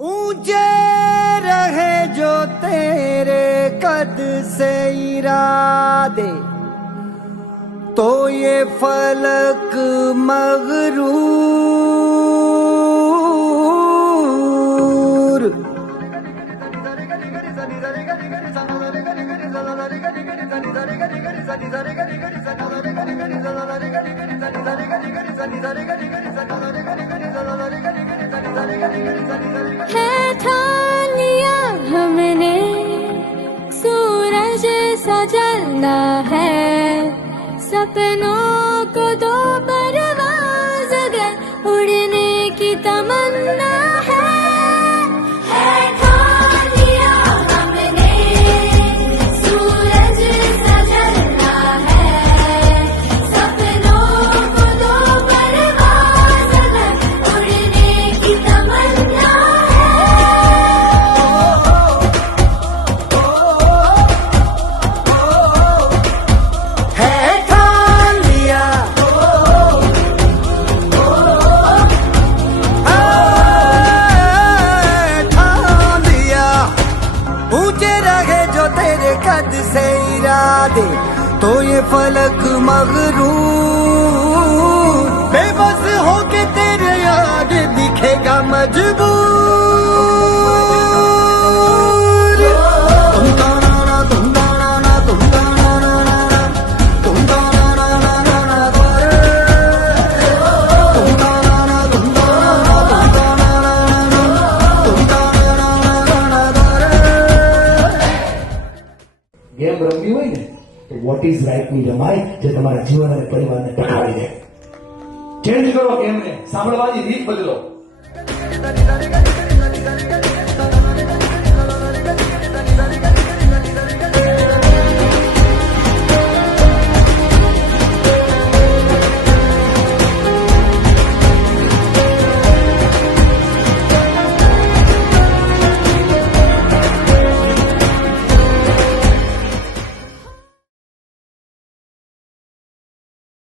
اونچے رہے جو تیرے قد سے ارادے۔ تو یہ فلک مغرور۔ ہے سورج سا ہے۔ سپنوں کو دو پرواز اگر اڑنے کی تمنا ہے۔ حرکت سے ارادے تو یہ فلک مغرور۔ بے بس ہو کے تیرے یاد دکھے گا مجبور۔ ગેમ રમવી હોય ને, તો વોટ ઇઝ રાઈટની રમાય જે તમારા જીવન અને પરિવારને ટકાવી દે. ચેન્જ કરો ગેમને સાંભળવાની રીત બદલો.